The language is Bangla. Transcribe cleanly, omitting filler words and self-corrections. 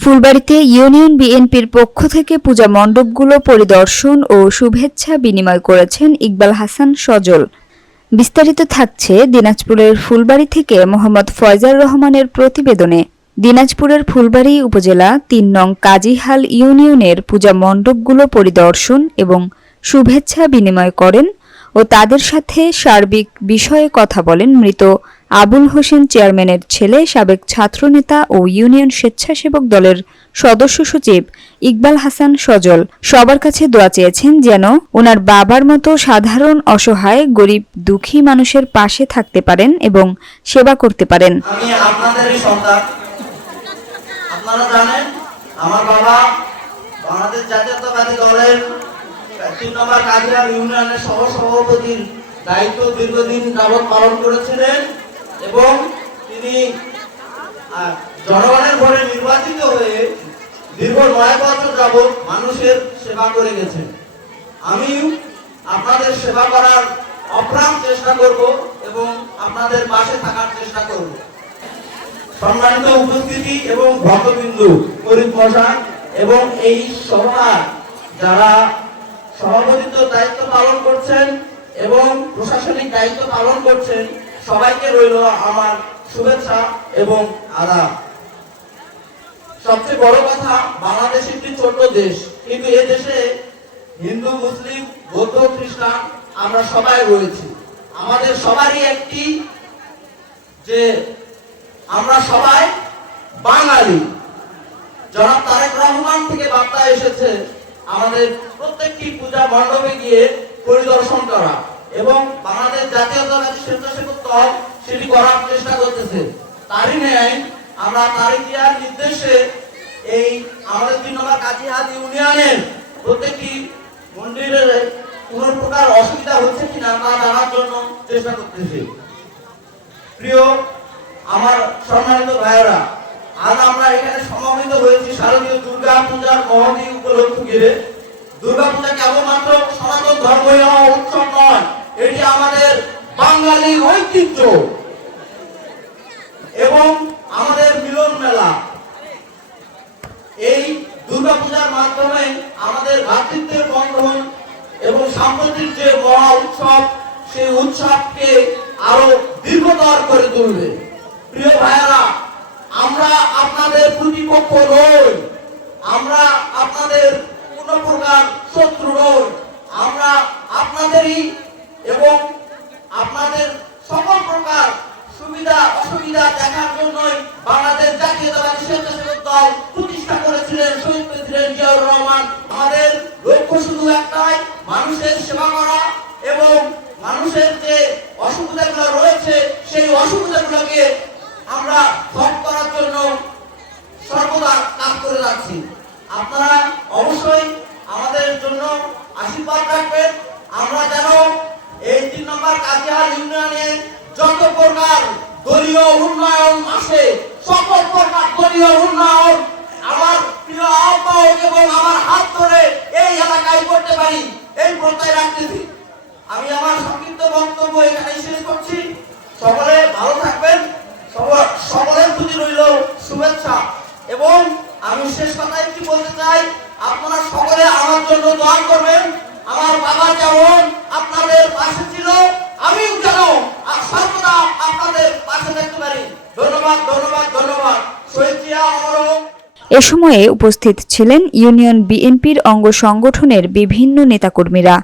ফুলবাড়ীতে ইউনিয়ন বিএনপির পক্ষ থেকে পূজা মণ্ডপগুলো পরিদর্শন ও শুভেচ্ছা বিনিময় করেছেন ইকবাল হাসান সজল। বিস্তারিত থাকছে দিনাজপুরের ফুলবাড়ী থেকে মোহাম্মদ ফয়জার রহমানের প্রতিবেদনে। দিনাজপুরের ফুলবাড়ী উপজেলা ৩ নং কাজীহাল ইউনিয়নের পূজা মণ্ডপগুলো পরিদর্শন এবং শুভেচ্ছা বিনিময় করেন ও তাদের সাথে সার্বিক বিষয়ে কথা বলেন মৃত আবুল হোসেন চেয়ারম্যানের ছেলে, সাবেক ছাত্রনেতা ও ইউনিয়ন স্বেচ্ছাসেবক দলের সদস্য সচিব ইকবাল হাসান সজল। সবার কাছে দোয়া চেয়েছেন যেন ওনার বাবার মতো সাধারণ অসহায় গরিব দুঃখী মানুষের পাশে থাকতে পারেন এবং সেবা করতে পারেন। আমি আপনাদেরই সন্তান। আপনারা জানেন আমার বাবা বাংলাদেশ জাতীয়তাবাদী দলের ৩ নম্বর কাজীহাল ইউনিয়নের সভাপতির দায়িত্ব দীর্ঘদিন যাবৎ পালন করেছিলেন এবং তিনি জনগণের ভোটে নির্বাচিত হয়ে দীর্ঘ ৯ বছর যাবৎ মানুষের সেবা করে গেছেন। আমি আপনাদের সেবা করার অপ্রাণ চেষ্টা করব এবং আপনাদের পাশে থাকার চেষ্টা করব। সম্মানিত উপস্থিতি এবং ভক্তবৃন্দ, ফরিদ মশাই এবং এই সভার যারা সভাপতিত্ব দায়িত্ব পালন করছেন এবং প্রশাসনিক দায়িত্ব পালন করছেন, সবাইকে রইল আমার শুভেচ্ছা এবং আদাব। সবচেয়ে বড় কথা, বাংলাদেশ একটি ছোট্ট দেশ, কিন্তু এই দেশে হিন্দু, মুসলিম, বৌদ্ধ, খ্রিস্টান আমরা সবাই রয়েছি। আমাদের সবারই একটি যে আমরা সবাই বাঙালি। জনাব তারেক রহমান থেকে বার্তা এসেছে আমাদের প্রত্যেকটি পূজা মণ্ডপে গিয়ে পরিদর্শন করা এবং বাংলাদেশ জাতীয়তাবাদী স্বেচ্ছাসেবক দল সেটি করার চেষ্টা করতেছে। তারই ন্যায় আমরা তারেকিয়ার নির্দেশে এই আমাদের ৩ নম্বর কাজীহাল ইউনিয়নের প্রত্যেকটি মন্দিরের কোন প্রকার অসুবিধা হচ্ছে কিনা তা জানার জন্য চেষ্টা করতেছি। প্রিয় আমার সম্মানিত ভাইয়েরা, আজ আমরা এখানে সমবেত হয়েছি শারদীয় দুর্গা পূজার মহতী উপলক্ষে ঘিরে। দুর্গা পূজা কেবলমাত্র সনাতন ধর্মীয় উৎসব নয়, এটি আমাদের বাঙালি ঐতিহ্য এবং আমাদের মিলন মেলা। এই দুর্গা পূজার মাধ্যমে আমাদের ভ্রাতৃত্বের বন্ধন এবং সাম্প্রতিক যে মহা উৎসব, সেই উৎসবকে আরো দীর্ঘতর করে তুলবে। প্রিয় ভাইয়েরা, আমরা আপনাদের প্রতিপক্ষ নই, আমরা আপনাদের কোন প্রকার শত্রু নই। আমরা আপনাদেরই এবং আপনাদের সকল প্রকার সুবিধা অসুবিধা দেখার জন্যই বাংলাদেশ জাতীয়তাবাদী স্বেচ্ছাসেবক দল প্রতিষ্ঠা করেছিলেন শহীদ প্রেসিডেন্ট জিয়াউর রহমান। আমাদের লক্ষ্য শুধু একটাই, মানুষের সেবা করা এবং মানুষের যে অসুবিধাগুলো রয়েছে সেই অসুবিধাগুলোকে আমরা সলভ করার জন্য সর্বদা কাজ করে যাচ্ছি। আপনারা অবশ্যই আমাদের জন্য আশীর্বাদ রাখবেন। আমরা যেন এই ৩ নম্বর কাজীহাল ইউনিয়নে যত প্রকার দলীয় উন্নয়ন আসে, সকল প্রকার দলীয় উন্নয়ন আমার প্রিয় আহ্বায়ক এবং আমার হাত ধরে এই এলাকায় করতে পারি, এই প্রত্যয় রাখতেছি। আমি আমার সংক্ষিপ্ত বক্তব্য এখানে শেষ করছি। সকলে ভালো থাকবেন, সকলের প্রতি রইল শুভেচ্ছা। এবং আমি শেষ কথা একটি বলতে চাই, আপনারা সকলে আমার জন্য দোয়া করবেন। আমার বাবা যেমন আপনাদের পাশে ছিল, আমিও যেন সর্বদা আপনাদের পাশে থাকতে পারি। ধন্যবাদ, ধন্যবাদ, ধন্যবাদ। শহীদ জিয়া অমর হোক। এ সময়ে উপস্থিত ছিলেন ইউনিয়ন বিএনপির অঙ্গ সংগঠনের বিভিন্ন নেতাকর্মীরা।